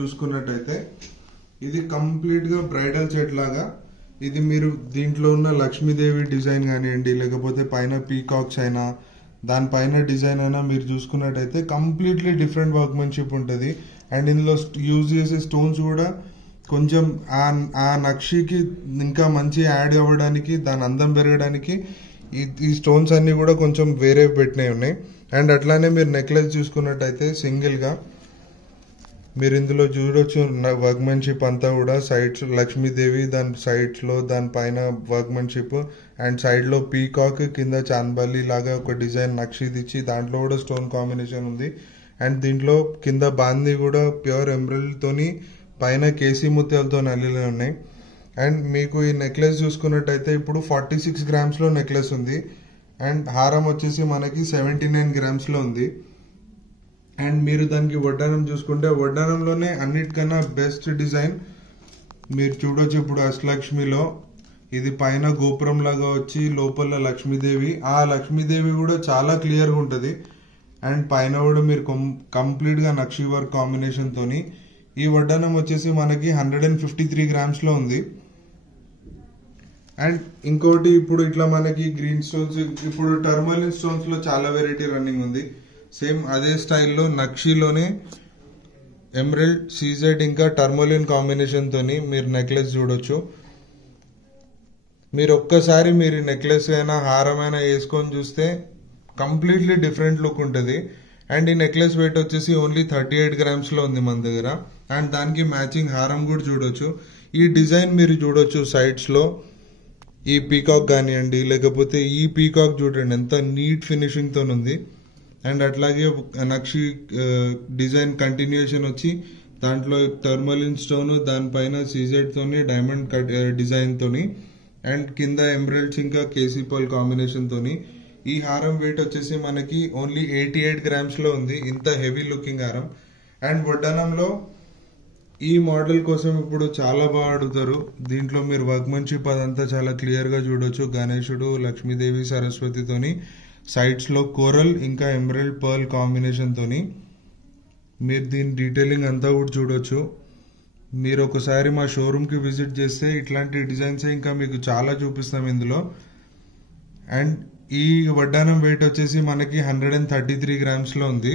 చూసుకున్నట్టయితే ఇది కంప్లీట్ గా బ్రైడల్ సెట్ లాగా. ఇది మీరు దీంట్లో ఉన్న లక్ష్మీదేవి డిజైన్ కానివ్వండి, లేకపోతే పైన పీకాక్స్ అయినా, దానిపైన డిజైన్ అయినా మీరు చూసుకున్నట్టయితే కంప్లీట్లీ డిఫరెంట్ వర్క్మెన్షిప్ ఉంటుంది. అండ్ ఇందులో యూజ్ చేసే స్టోన్స్ కూడా కొంచెం ఆ నక్షికి ఇంకా మంచి యాడ్ అవ్వడానికి, దాని అందం పెరగడానికి ఈ స్టోన్స్ అన్ని కూడా కొంచెం వేరే పెట్టినవి ఉన్నాయి. అండ్ అట్లానే మీరు నెక్లెస్ చూసుకున్నట్టయితే సింగిల్ గా మీరు ఇందులో చూడొచ్చు వర్క్మెన్షిప్ అంతా కూడా సైడ్స్ లక్ష్మీదేవి, దాని సైడ్స్ లో దానిపైన వర్క్మెన్షిప్, అండ్ సైడ్ లో పీకాక్, కింద చాన్బల్లి లాగా ఒక డిజైన్ నక్షిది ఇచ్చి దాంట్లో కూడా స్టోన్ కాంబినేషన్ ఉంది. అండ్ దీంట్లో కింద బాందీ కూడా ప్యూర్ ఎమరల్డ్ తోని, పైన కేసీ ముత్యాలతో నల్లిలో ఉన్నాయి. అండ్ మీకు ఈ నెక్లెస్ చూసుకున్నట్టయితే ఇప్పుడు 46 గ్రామ్స్ లో నెక్లెస్ ఉంది. అండ్ హారం వచ్చేసి మనకి 79 గ్రామ్స్ లో ఉంది. అండ్ మీరు దానికి వడ్డానం చూసుకుంటే వడ్డానంలోనే అన్నిటికన్నా బెస్ట్ డిజైన్ మీరు చూడొచ్చు. ఇప్పుడు అష్టలక్ష్మిలో ఇది పైన గోపురం లాగా వచ్చి లోపల లక్ష్మీదేవి, ఆ లక్ష్మీదేవి కూడా చాలా క్లియర్ గా ఉంటది. అండ్ పైన కూడా మీరు కంప్లీట్ గా నక్షి వర్క్ కాంబినేషన్ తోని ఈ వడ్డానం వచ్చేసి మనకి 153 గ్రామ్స్ లో ఉంది. అండ్ ఇంకోటి ఇప్పుడు ఇట్లా మనకి గ్రీన్ స్టోన్స్, ఇప్పుడు టర్మలిన్ స్టోన్స్ లో చాలా వెరైటీ రన్నింగ్ ఉంది. సేమ్ అదే స్టైల్లో నక్షిలోనే ఎమరల్డ్, సీజెడ్ ఇంకా టర్మలిన్ కాంబినేషన్ తోని మీరు నెక్లెస్ చూడొచ్చు. మీరు ఒక్కసారి మీరు నెక్లెస్ అయినా హారం అయినా వేసుకొని చూస్తే కంప్లీట్లీ డిఫరెంట్ లుక్ ఉంటుంది. అండ్ ఈ నెక్లెస్ వెయిట్ వచ్చేసి ఓన్లీ 38 గ్రామ్స్ లో ఉంది మన దగ్గర. అండ్ దానికి మ్యాచింగ్ హారం కూడా చూడొచ్చు. ఈ డిజైన్ మీరు చూడొచ్చు సైడ్స్ లో ఈ పీకాక్ కానివ్వండి, లేకపోతే ఈ పీకాక్ చూడండి ఎంత నీట్ ఫినిషింగ్ తో ఉంది. అండ్ అట్లాగే నక్షి డిజైన్ కంటిన్యూషన్ వచ్చి దాంట్లో టర్మలిన్ స్టోన్, దానిపైన సీజెడ్ తోని డైమండ్ డిజైన్ తోని, అండ్ కింద ఎమరల్డ్స్ ఇంకా కేసీ పర్ల్ కాంబినేషన్ తోని. ఈ హారం వెయిట్ వచ్చేసి మనకి ఓన్లీ 88 గ్రామ్స్ లో ఉంది. ఇంత హెవీ లుకింగ్ హారం. అండ్ వడ్డానంలో ఈ మోడల్ కోసం ఇప్పుడు చాలా బాగా అడుగుతారు. దీంట్లో మీరు వర్క్మెన్షిప్ అదంతా చాలా క్లియర్ గా చూడొచ్చు. గణేశుడు, లక్ష్మీదేవి, సరస్వతితోని, సైడ్స్ లో కోరల్ ఇంకా ఎమరల్డ్ పర్ల్ కాంబినేషన్ తోని మీరు దీని డీటెయిలింగ్ అంతా కూడా చూడొచ్చు. మీరు ఒకసారి మా షోరూమ్ కి విజిట్ చేస్తే ఇట్లాంటి డిజైన్స్ ఇంకా మీకు చాలా చూపిస్తాం ఇందులో. అండ్ ఈ వడ్డానం వెయిట్ వచ్చేసి మనకి 133 గ్రామ్స్ లో ఉంది.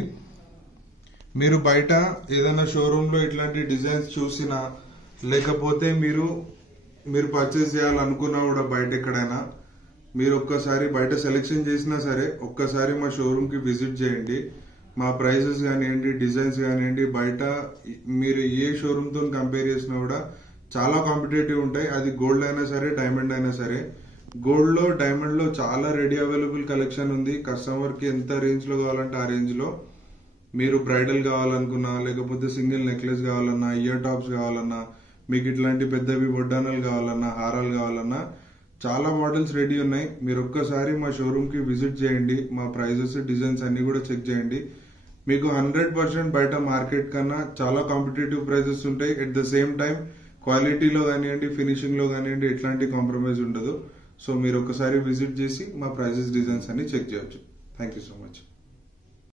మీరు బయట ఏదైనా షోరూమ్ లో ఇట్లాంటి డిజైన్స్ చూసినా, లేకపోతే మీరు పర్చేస్ చేయాలనుకున్నా కూడా బయట ఎక్కడైనా మీరు ఒక్కసారి బయట సెలెక్షన్ చేసినా సరే ఒక్కసారి మా షోరూమ్ కి విజిట్ చేయండి. మా ప్రైసెస్ కానివ్వండి, డిజైన్స్ కానివ్వండి, బయట మీరు ఏ షోరూమ్ తో కంపేర్ చేసినా కూడా చాలా కాంపిటేటివ్ ఉంటాయి. అది గోల్డ్ అయినా సరే, డైమండ్ అయినా సరే. గోల్డ్ లో, డైమండ్ లో చాలా రెడీ అవైలబుల్ కలెక్షన్ ఉంది. కస్టమర్ కి ఎంత రేంజ్ లో కావాలంటే ఆ రేంజ్ లో, మీరు బ్రైడల్ కావాలనుకున్నా, లేకపోతే సింగిల్ నెక్లెస్ కావాలన్నా, ఇయర్ టాప్స్ కావాలన్నా, మీకు ఇట్లాంటి పెద్దవి వడ్డానాలు కావాలన్నా, హారాలు కావాలన్నా చాలా మోడల్స్ రెడీ ఉన్నాయి. మీరు ఒక్కసారి మా షోరూమ్ కి విజిట్ చేయండి. మా ప్రైజెస్, డిజైన్స్ అన్ని కూడా చెక్ చేయండి. మీకు 100% బయట మార్కెట్ కన్నా చాలా కాంపిటేటివ్ ప్రైజెస్ ఉంటాయి. ఎట్ ద సేమ్ టైం క్వాలిటీలో కానివ్వండి, ఫినిషింగ్ లో కానివ్వండి ఎట్లాంటి కాంప్రమైజ్ ఉండదు. సో మీరు ఒకసారి విజిట్ చేసి మా ప్రైజెస్, డిజైన్స్ అన్ని చెక్ చేయొచ్చు. Thank you so much.